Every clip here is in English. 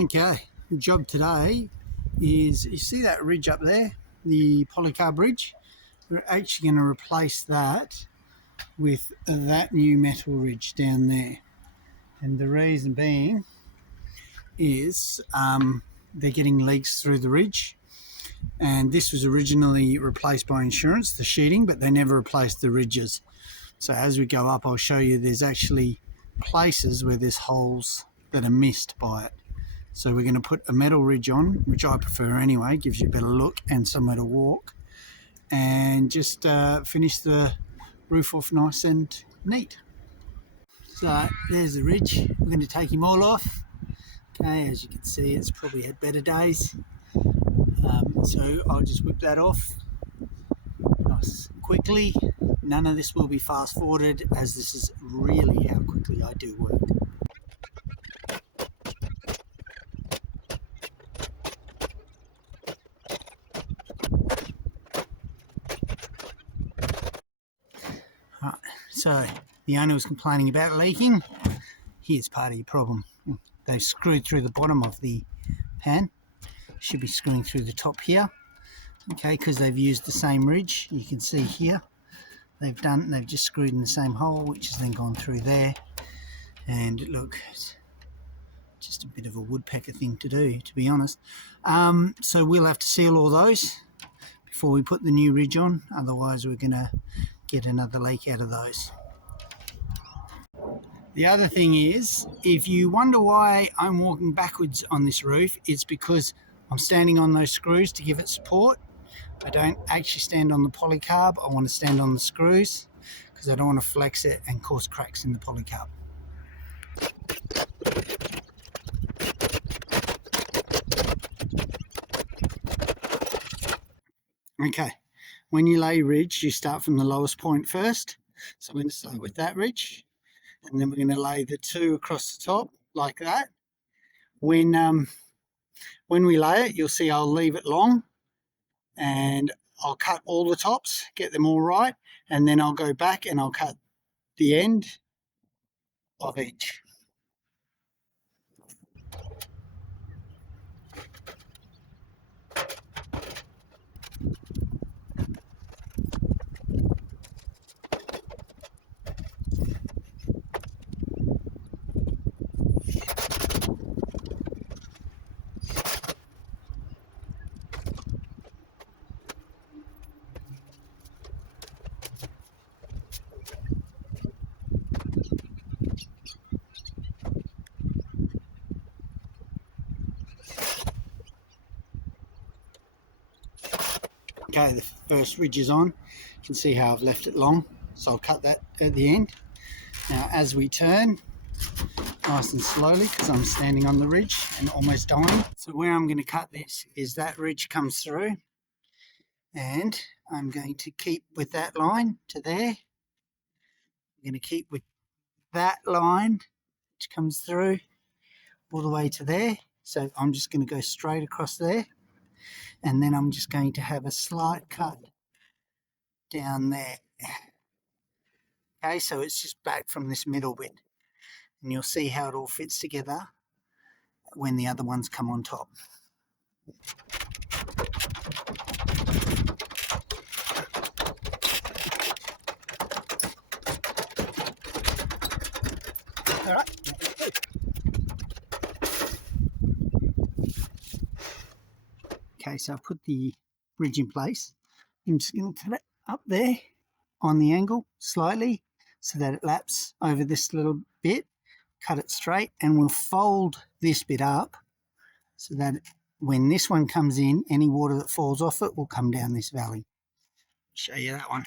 Okay, the job today is, you see that ridge up there, the polycarb ridge? We're actually going to replace that with that new metal ridge down there. And the reason being is they're getting leaks through the ridge. And this was originally replaced by insurance, the sheeting, but they never replaced the ridges. So as we go up, I'll show you there's actually places where there's holes that are missed by it. So we're going to put a metal ridge on, which I prefer anyway, gives you a better look and somewhere to walk, and just finish the roof off nice and neat. So there's the ridge. We're going to take him all off. Okay, as you can see, it's probably had better days. So I'll just whip that off nice quickly. None of this will be fast forwarded, as this is really how quickly I do work. Right, so the owner was complaining about leaking. Here's part of your problem. They've screwed through the bottom of the pan. Should be screwing through the top here. Okay, because they've used the same ridge. You can see here they've just screwed in the same hole, which has then gone through there. And look, it's just a bit of a woodpecker thing to do, to be honest. So we'll have to seal all those before we put the new ridge on, otherwise we're going to get another leak out of those. The other thing is, if you wonder why I'm walking backwards on this roof, it's because I'm standing on those screws to give it support. I don't actually stand on the polycarb. I want to stand on the screws because I don't want to flex it and cause cracks in the polycarb. Okay, when you lay ridge, you start from the lowest point first. So we're going to start with that ridge, and then we're going to lay the two across the top like that. When we lay it, you'll see I'll leave it long, and I'll cut all the tops, get them all right, and then I'll go back and I'll cut the end of each. Okay, the first ridge is on. You can see how I've left it long, so I'll cut that at the end. Now as we turn, nice and slowly, because I'm standing on the ridge and almost dying. So where I'm going to cut this is that ridge comes through, and I'm going to keep with that line to there. I'm going to keep with that line which comes through all the way to there. So I'm just going to go straight across there, and then I'm just going to have a slight cut down there. Okay, so it's just back from this middle bit, and you'll see how it all fits together when the other ones come on top. All right. Okay, so I've put the ridge in place. I'm just going to cut it up there on the angle slightly so that it laps over this little bit. Cut it straight, and we'll fold this bit up so that when this one comes in, any water that falls off it will come down this valley. Show you that one.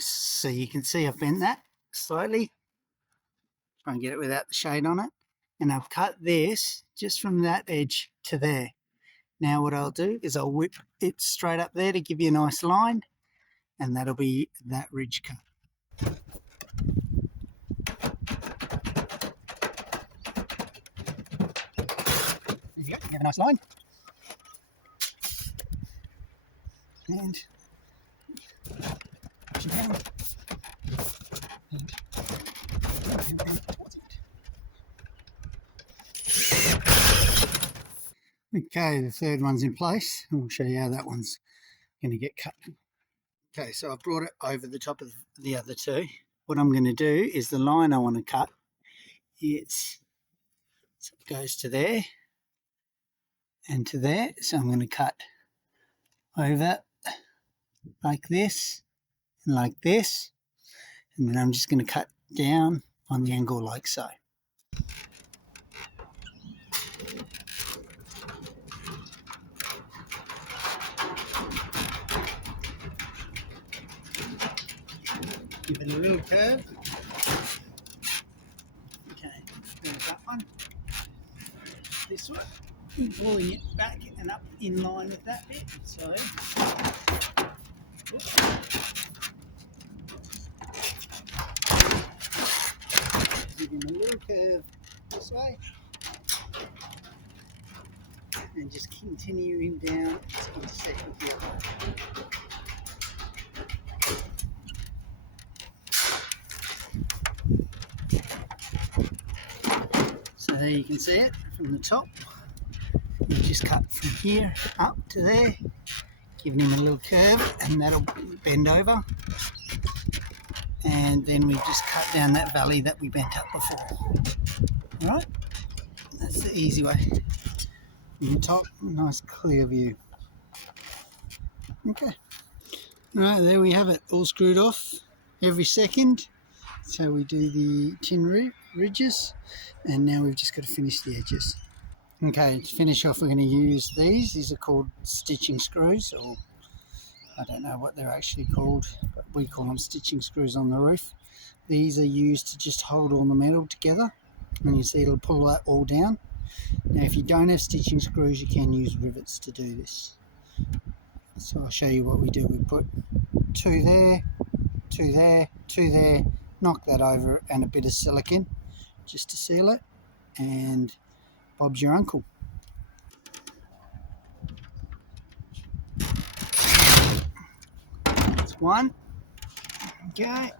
So you can see I've bent that slightly. Try and get it without the shade on it. And I've cut this just from that edge to there. Now what I'll do is I'll whip it straight up there to give you a nice line, and that'll be that ridge cut. There you go, you have a nice line. And push it down. And towards it. Okay, the third one's in place. We'll show you how that one's going to get cut. Okay, so I've brought it over the top of the other two. What I'm going to do is the line I want to cut, it goes to there and to there. So I'm going to cut over like this and like this. And then I'm just going to cut down on the angle like so. Give it a little curve. Okay, there's that one. This one, pulling it back and up in line with that bit. So, give him a little curve this way, and just continue him down in second gear. So there you can see it from the top. You just cut from here up to there, giving him a little curve, and that'll bend over. And then we just cut down that valley that we bent up before. All right, that's the easy way. From the top, nice clear view. Okay, all right, there we have it, all screwed off every second. So we do the tin ridges, and now we've just got to finish the edges. Okay, to finish off, we're going to use these. These are called stitching screws, or I don't know what they're actually called, but we call them stitching screws on the roof. These are used to just hold all the metal together, and you see it'll pull that all down. Now, if you don't have stitching screws, you can use rivets to do this. So I'll show you what we do. We put two there, two there, two there, knock that over, and a bit of silicone just to seal it, and Bob's your uncle. That's one. Okay.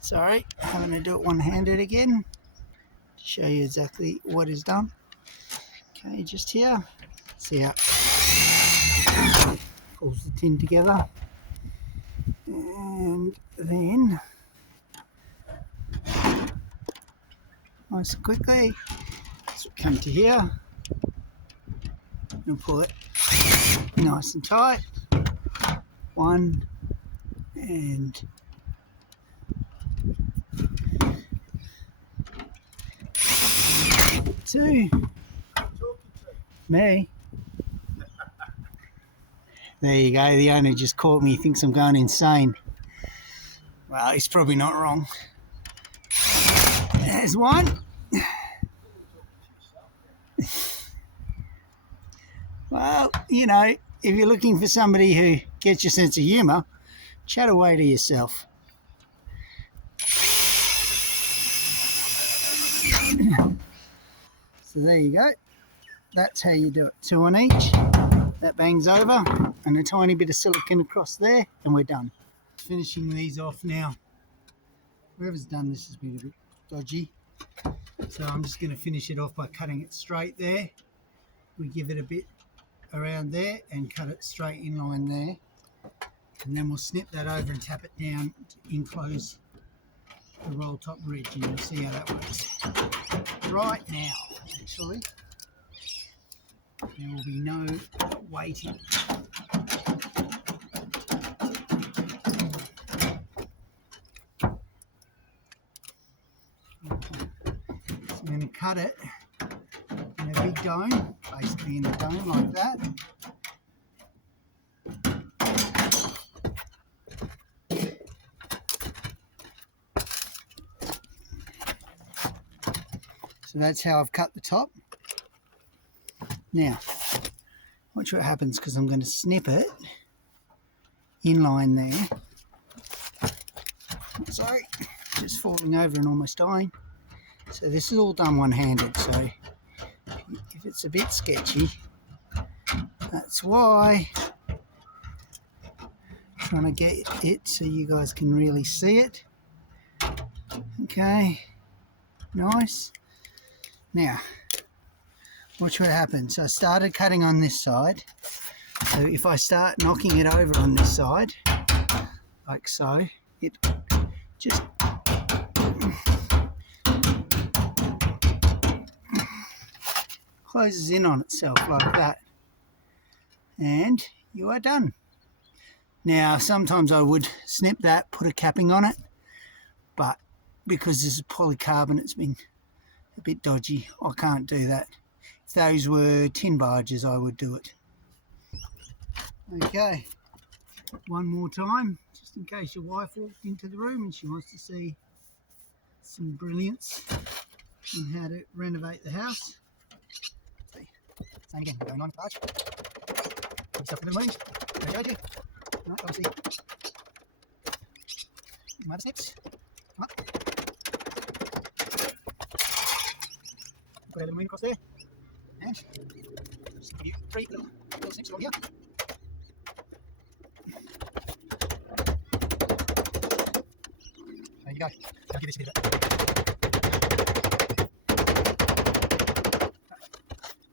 Sorry, I'm going to do it one-handed again to show you exactly what is done. Okay, just here. See how it pulls the tin together. And then, nice and quickly, so come to here and pull it nice and tight. One and two. Me. There you go, the owner just caught me, he thinks I'm going insane. Well, he's probably not wrong. There's one. Well, you know, if you're looking for somebody who gets your sense of humour, chat away to yourself. So there you go. That's how you do it. Two on each. That bangs over, and a tiny bit of silicone across there, and we're done. Finishing these off now. Whoever's done this has been a bit dodgy. So I'm just going to finish it off by cutting it straight there. We give it a bit around there and cut it straight in line there. And then we'll snip that over and tap it down to enclose the roll top ridge, and you'll see how that works. Right now, actually, there will be no waiting. So I'm going to cut it in a big dome, basically in a dome like that. So that's how I've cut the top. Now, watch what happens, because I'm going to snip it in line there. Sorry, just falling over and almost dying. So this is all done one-handed, so if it's a bit sketchy, that's why. Trying to get it so you guys can really see it. Okay, nice. Now, watch what happens. I started cutting on this side, so if I start knocking it over on this side, like so, it just closes in on itself like that, and you are done. Now, sometimes I would snip that, put a capping on it, but because this is polycarbonate, it's been a bit dodgy. I can't do that. If those were tin barges, I would do it. Okay, one more time, just in case your wife walked into the room and she wants to see some brilliance on how to renovate the house. See, same again, going on with the barge. Put yourself in the range. There you go, Jay. Right, obviously, my other snips. Right. Put a little moon across there, and just give you 3 little snips along here. There you go. I'll give this a bit of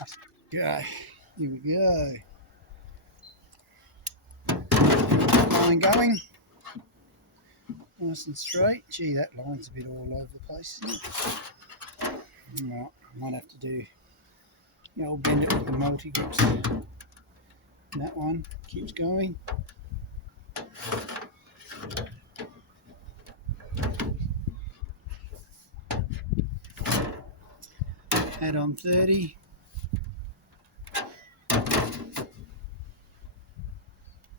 nice. Okay, here we go. Line going. Nice and straight. Gee, that line's a bit all over the place, isn't it? Right, I might have to do, I'll bend it with the multi-grips. And that one keeps going. Add on 30.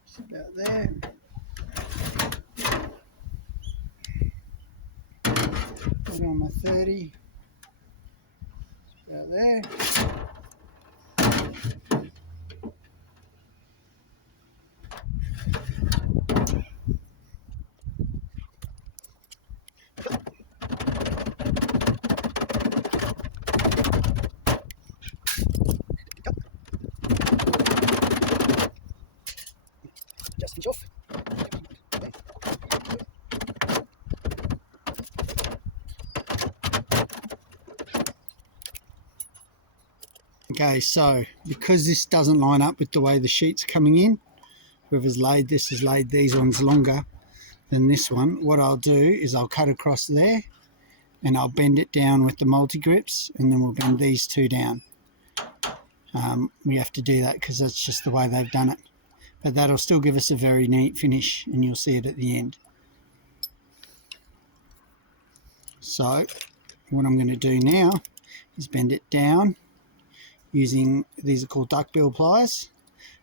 Just about there. Add on my 30. Just about there. Just pinch off. Okay, so because this doesn't line up with the way the sheet's coming in, whoever's laid this has laid these ones longer than this one, what I'll do is I'll cut across there and I'll bend it down with the multi-grips, and then we'll bend these two down. We have to do that because that's just the way they've done it. But that'll still give us a very neat finish, and you'll see it at the end. So what I'm going to do now is bend it down using, these are called duckbill pliers,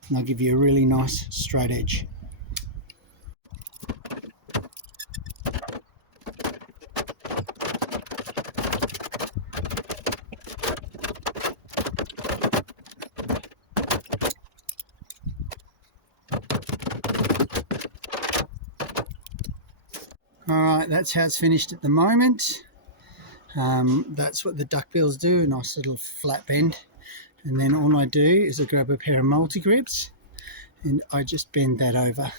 and they'll give you a really nice straight edge. Alright, that's how it's finished at the moment. That's what the duckbills do, a nice little flat bend. And then all I do is I grab a pair of multi-grips and I just bend that over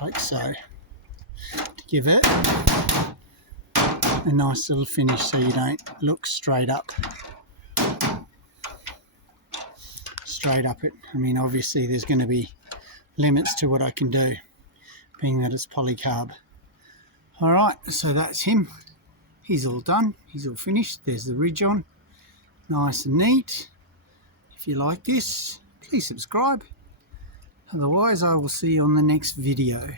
like so to give it a nice little finish so you don't look straight up it. I mean, obviously there's going to be limits to what I can do, being that it's polycarb. Alright, so that's him. He's all done. He's all finished. There's the ridge on. Nice and neat. If you like this, please subscribe. Otherwise, I will see you on the next video.